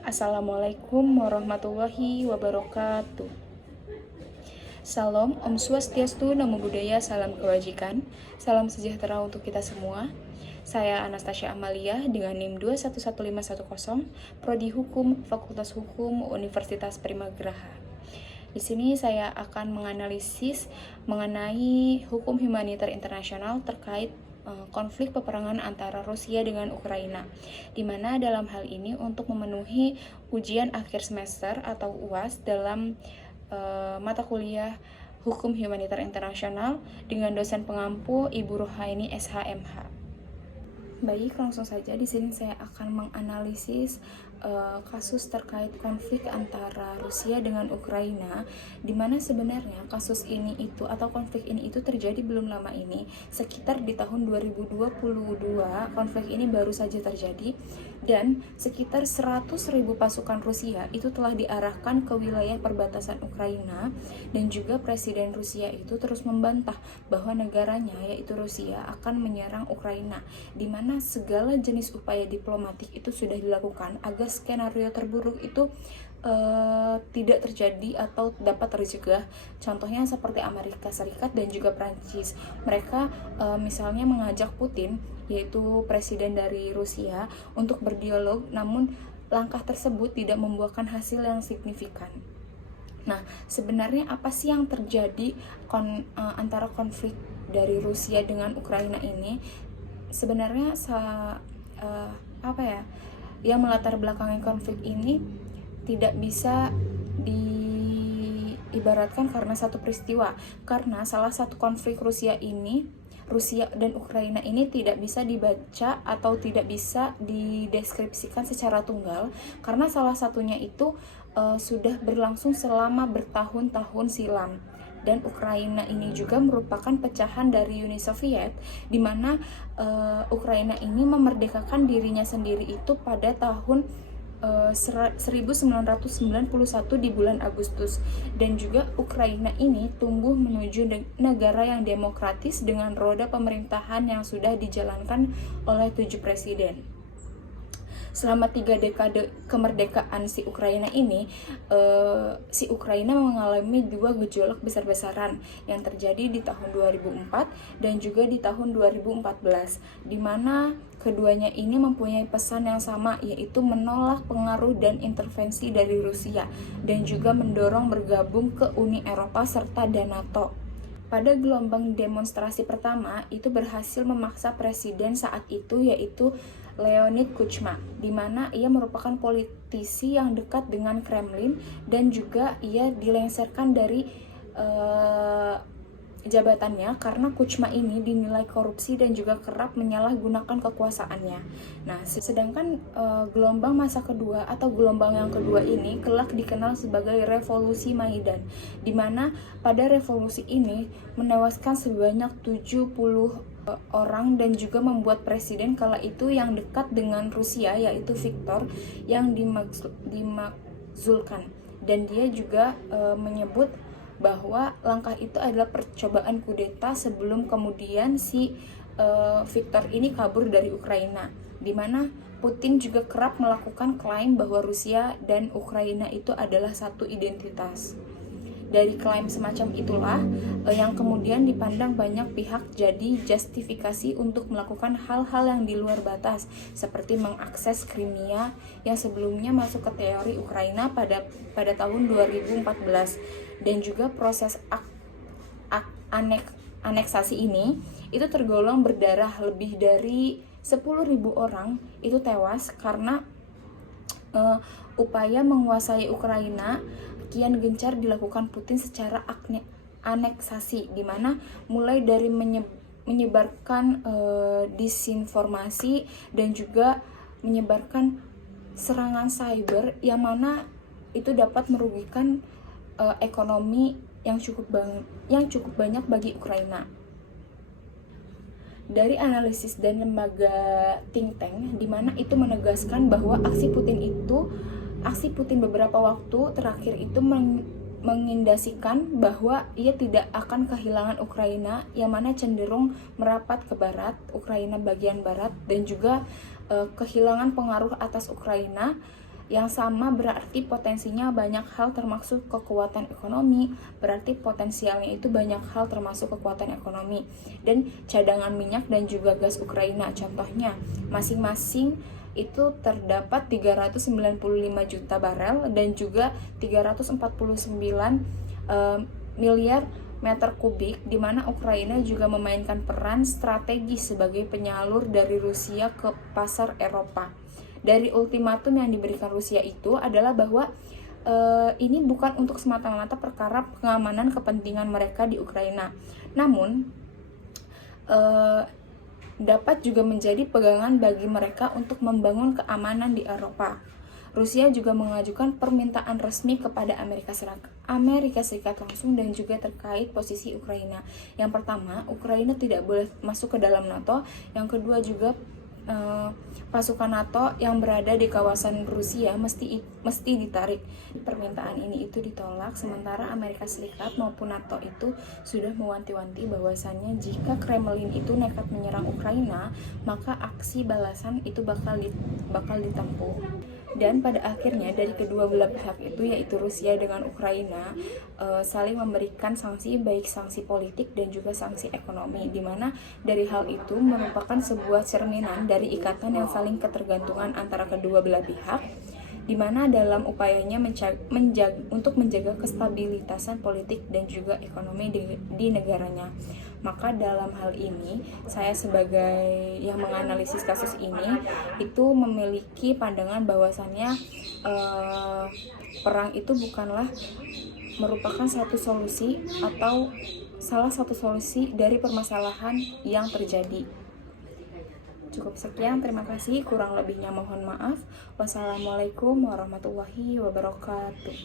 Assalamualaikum warahmatullahi wabarakatuh. Salam, Om Swastiastu, Namo Buddhaya, salam kebajikan, salam sejahtera untuk kita semua. Saya Anastasia Amalia dengan NIM 211510, Prodi Hukum, Fakultas Hukum, Universitas Primagraha. Di sini saya akan menganalisis mengenai hukum humaniter internasional terkait konflik peperangan antara Rusia dengan Ukraina, di mana dalam hal ini untuk memenuhi ujian akhir semester atau UAS dalam mata kuliah Hukum Humaniter Internasional dengan dosen pengampu Ibu Rohaini SHMH. Baik, langsung saja di sini saya akan menganalisis kasus terkait konflik antara Rusia dengan Ukraina, di mana sebenarnya kasus ini itu atau konflik ini itu terjadi belum lama ini, sekitar di tahun 2022 konflik ini baru saja terjadi, dan sekitar 100.000 pasukan Rusia itu telah diarahkan ke wilayah perbatasan Ukraina, dan juga Presiden Rusia itu terus membantah bahwa negaranya yaitu Rusia akan menyerang Ukraina, di mana segala jenis upaya diplomatik itu sudah dilakukan agar skenario terburuk itu tidak terjadi atau dapat tercegah. Contohnya seperti Amerika Serikat dan juga Prancis. Mereka misalnya mengajak Putin, yaitu presiden dari Rusia, untuk berdialog, namun langkah tersebut tidak membuahkan hasil yang signifikan. Nah, sebenarnya apa sih yang terjadi antara konflik dari Rusia dengan Ukraina ini? Sebenarnya yang melatar belakangi konflik ini tidak bisa diibaratkan karena satu peristiwa, karena salah satu konflik Rusia dan Ukraina ini tidak bisa dibaca atau tidak bisa dideskripsikan secara tunggal, karena salah satunya itu sudah berlangsung selama bertahun-tahun silam. Dan Ukraina ini juga merupakan pecahan dari Uni Soviet, di mana Ukraina ini memerdekakan dirinya sendiri itu pada tahun 1991 di bulan Agustus, dan juga Ukraina ini tumbuh menuju negara yang demokratis dengan roda pemerintahan yang sudah dijalankan oleh 7 presiden. Selama 3 dekade kemerdekaan si Ukraina ini, si Ukraina mengalami 2 gejolak besar-besaran yang terjadi di tahun 2004 dan juga di tahun 2014, di mana keduanya ini mempunyai pesan yang sama, yaitu menolak pengaruh dan intervensi dari Rusia dan juga mendorong bergabung ke Uni Eropa serta dan NATO. Pada gelombang demonstrasi pertama itu berhasil memaksa presiden saat itu, yaitu Leonid Kuchma, di mana ia merupakan politisi yang dekat dengan Kremlin dan juga ia dilengsarkan dari jabatannya karena Kuchma ini dinilai korupsi dan juga kerap menyalahgunakan kekuasaannya. Nah, sedangkan gelombang masa kedua atau gelombang yang kedua ini kelak dikenal sebagai Revolusi Maidan, di mana pada revolusi ini menewaskan sebanyak 70 orang dan juga membuat presiden kala itu yang dekat dengan Rusia, yaitu Viktor, yang dimakzulkan, dan dia juga menyebut bahwa langkah itu adalah percobaan kudeta sebelum kemudian si Viktor ini kabur dari Ukraina, di mana Putin juga kerap melakukan klaim bahwa Rusia dan Ukraina itu adalah satu identitas. Dari klaim semacam itulah yang kemudian dipandang banyak pihak jadi justifikasi untuk melakukan hal-hal yang di luar batas, seperti mengakses Crimea yang sebelumnya masuk ke teori Ukraina pada tahun 2014, dan juga proses aneksasi ini itu tergolong berdarah. Lebih dari 10.000 orang itu tewas karena upaya menguasai Ukraina kian gencar dilakukan Putin secara aneksasi, di mana mulai dari menyebarkan disinformasi dan juga menyebarkan serangan cyber yang mana itu dapat merugikan ekonomi yang cukup banyak bagi Ukraina. Dari analisis dan lembaga think tank, di mana itu menegaskan bahwa aksi Putin beberapa waktu terakhir itu mengindikasikan bahwa ia tidak akan kehilangan Ukraina, yang mana cenderung merapat ke barat, Ukraina bagian barat, dan juga kehilangan pengaruh atas Ukraina Yang sama berarti potensinya banyak hal termasuk kekuatan ekonomi, berarti potensialnya itu banyak hal termasuk kekuatan ekonomi. Dan cadangan minyak dan juga gas Ukraina contohnya, masing-masing itu terdapat 395 juta barel dan juga 349 miliar meter kubik, di mana Ukraina juga memainkan peran strategis sebagai penyalur dari Rusia ke pasar Eropa. Dari ultimatum yang diberikan Rusia itu adalah bahwa ini bukan untuk semata-mata perkara pengamanan kepentingan mereka di Ukraina, namun dapat juga menjadi pegangan bagi mereka untuk membangun keamanan di Eropa. Rusia juga mengajukan permintaan resmi kepada Amerika Serikat langsung dan juga terkait posisi Ukraina. Yang pertama, Ukraina tidak boleh masuk ke dalam NATO. Yang kedua juga pasukan NATO yang berada di kawasan Rusia mesti ditarik. Permintaan ini itu ditolak, sementara Amerika Serikat maupun NATO itu sudah mewanti-wanti bahwasannya jika Kremlin itu nekat menyerang Ukraina, maka aksi balasan itu bakal ditempuh. Dan pada akhirnya dari kedua belah pihak itu, yaitu Rusia dengan Ukraina, saling memberikan sanksi, baik sanksi politik dan juga sanksi ekonomi, di mana dari hal itu merupakan sebuah cerminan dari ikatan yang saling ketergantungan antara kedua belah pihak, di mana dalam upayanya untuk menjaga kestabilitasan politik dan juga ekonomi di negaranya. Maka dalam hal ini, saya sebagai yang menganalisis kasus ini itu memiliki pandangan bahwasannya perang itu bukanlah merupakan satu solusi atau salah satu solusi dari permasalahan yang terjadi. Cukup sekian, terima kasih. Kurang lebihnya mohon maaf. Wassalamualaikum warahmatullahi wabarakatuh.